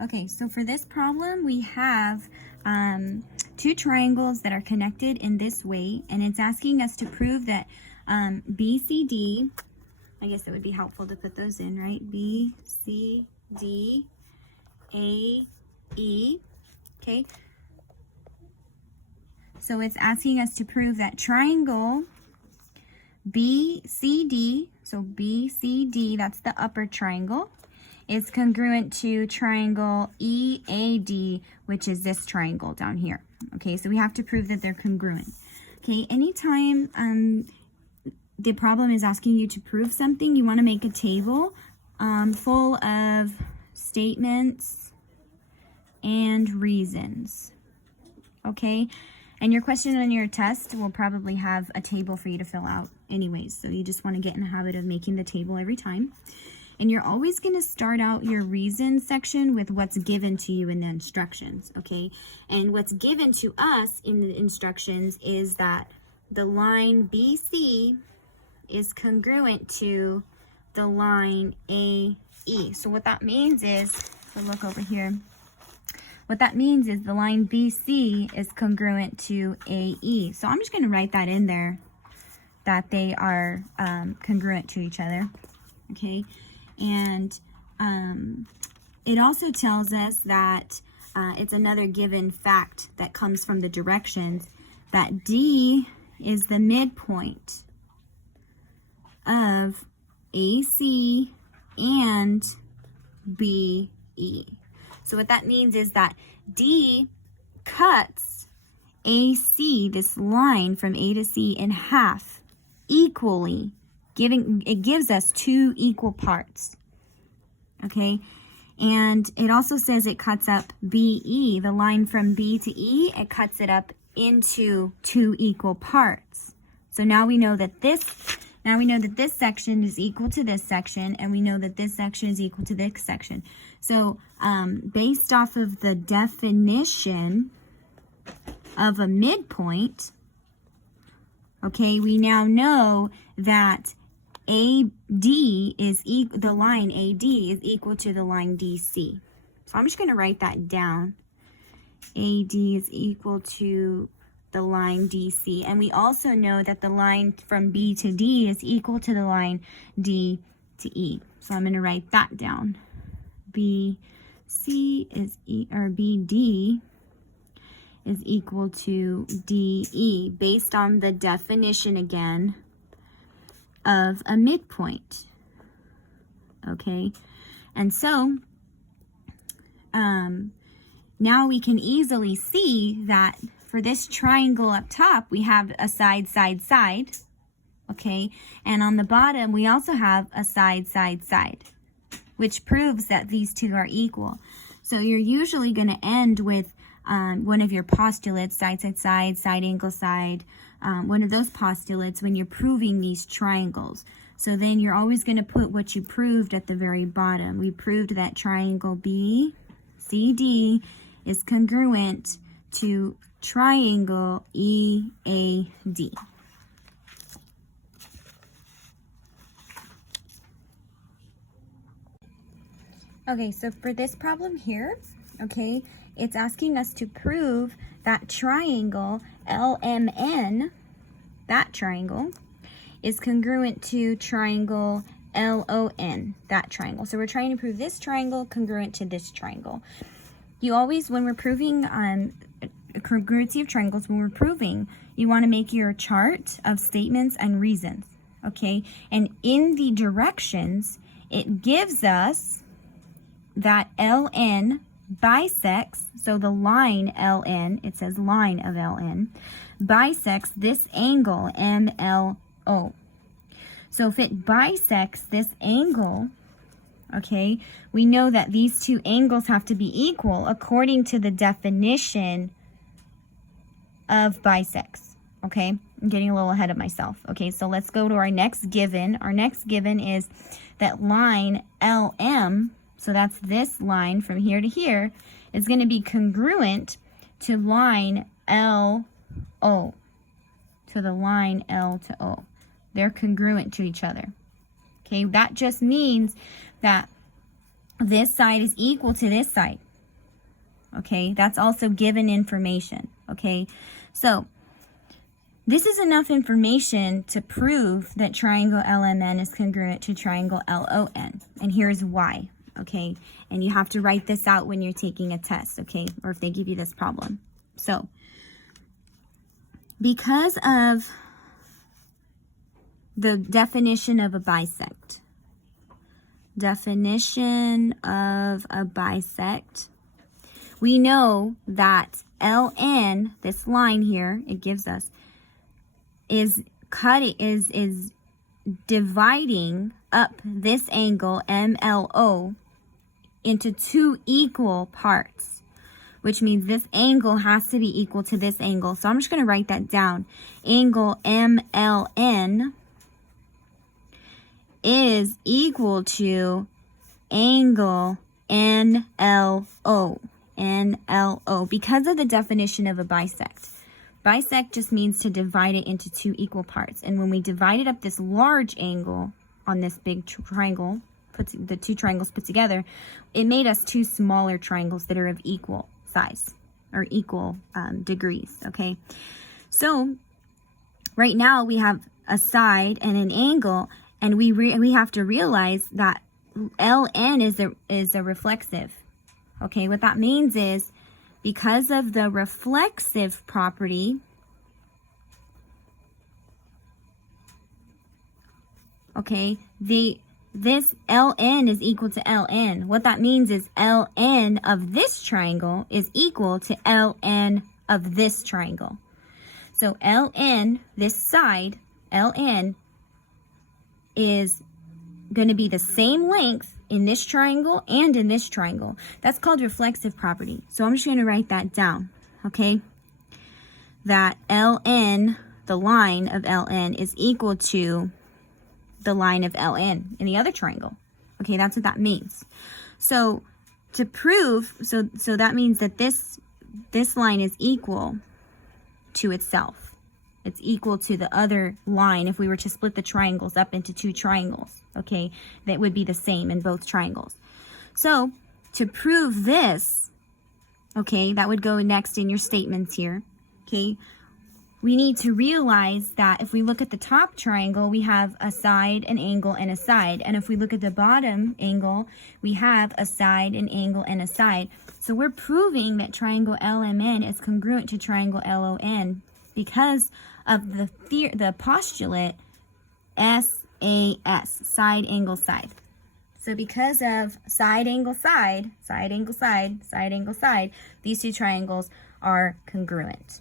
Okay, so for this problem, we have two triangles that are connected in this way, and it's asking us to prove that BCD, I guess it would be helpful to put those in, right? BCD, AE, okay? So it's asking us to prove that triangle BCD, so BCD, that's the upper triangle, is congruent to triangle EAD, which is this triangle down here. Okay, so we have to prove that they're congruent. Okay, anytime the problem is asking you to prove something, you want to make a table full of statements and reasons. Okay, and your question on your test will probably have a table for you to fill out anyways, so you just want to get in the habit of making the table every time. And you're always going to start out your reason section with what's given to you in the instructions, okay? And what's given to us in the instructions is that the line BC is congruent to the line AE. So what that means is, if we look over here, what that means is the line BC is congruent to AE. So I'm just going to write that in there, that they are congruent to each other, okay? And it also tells us that it's another given fact that comes from the directions, that D is the midpoint of AC and BE. So what that means is that D cuts AC, this line from A to C, in half equally. It gives us two equal parts, okay? And it also says it cuts up BE, the line from B to E, it cuts it up into two equal parts. So now we know that this section is equal to this section, and we know that this section is equal to this section. So based off of the definition of a midpoint, okay, we now know that AD is the line AD is equal to the line DC. So I'm just going to write that down. AD is equal to the line DC. And we also know that the line from B to D is equal to the line D to E. So I'm going to write that down. BC is BD is equal to DE based on the definition again of a midpoint, okay? And so now we can easily see that for this triangle up top, we have a side, side, side, okay? And on the bottom, we also have a side, side, side, which proves that these two are equal. So you're usually going to end with one of your postulates, side, side, side, side, angle, side, one of those postulates when you're proving these triangles. So then you're always going to put what you proved at the very bottom. We proved that triangle BCD is congruent to triangle EAD. Okay, so for this problem here, okay, it's asking us to prove that triangle LMN, that triangle, is congruent to triangle LON, that triangle. So we're trying to prove this triangle congruent to this triangle. You always, when we're proving congruency of triangles, when we're proving, you want to make your chart of statements and reasons, okay? And in the directions, it gives us that LN bisects, so the line LN, it says line of LN, bisects this angle MLO. So if it bisects this angle, okay, we know that these two angles have to be equal according to the definition of bisects, okay? I'm getting a little ahead of myself. Okay, so let's go to our next given. Our next given is that line LM, so that's this line from here to here, is going to be congruent to line LO, to the line L to O. They're congruent to each other. Okay, that just means that this side is equal to this side. Okay, that's also given information. Okay, so this is enough information to prove that triangle LMN is congruent to triangle LON. And here's why. Okay, and you have to write this out when you're taking a test, okay, or if they give you this problem. So, because of the definition of a bisect, we know that LN, this line here, it gives us, is dividing up this angle MLO into two equal parts, which means this angle has to be equal to this angle. So I'm just going to write that down. Angle MLN is equal to angle NLO. Because of the definition of a bisect. Bisect just means to divide it into two equal parts. And when we divided up this large angle on this big triangle, the two triangles put together, it made us two smaller triangles that are of equal size or equal degrees, okay? So right now we have a side and an angle, and we have to realize that LN is a reflexive. Okay, what that means is because of the reflexive property, okay, this LN is equal to LN. What that means is LN of this triangle is equal to LN of this triangle. So LN, this side, LN, is going to be the same length in this triangle and in this triangle. That's called reflexive property. So I'm just going to write that down, okay? That LN, the line of LN, is equal to the line of LN in the other triangle. Okay, that's what that means. So to prove, so that means that this line is equal to itself. It's equal to the other line. If we were to split the triangles up into two triangles, okay, that would be the same in both triangles. So to prove this, okay, that would go next in your statements here, okay, we need to realize that if we look at the top triangle, we have a side, an angle, and a side. And if we look at the bottom angle, we have a side, an angle, and a side. So we're proving that triangle LMN is congruent to triangle LON because of the postulate SAS, side, angle, side. So because of side, angle, side, side, angle, side, side, angle, side, these two triangles are congruent.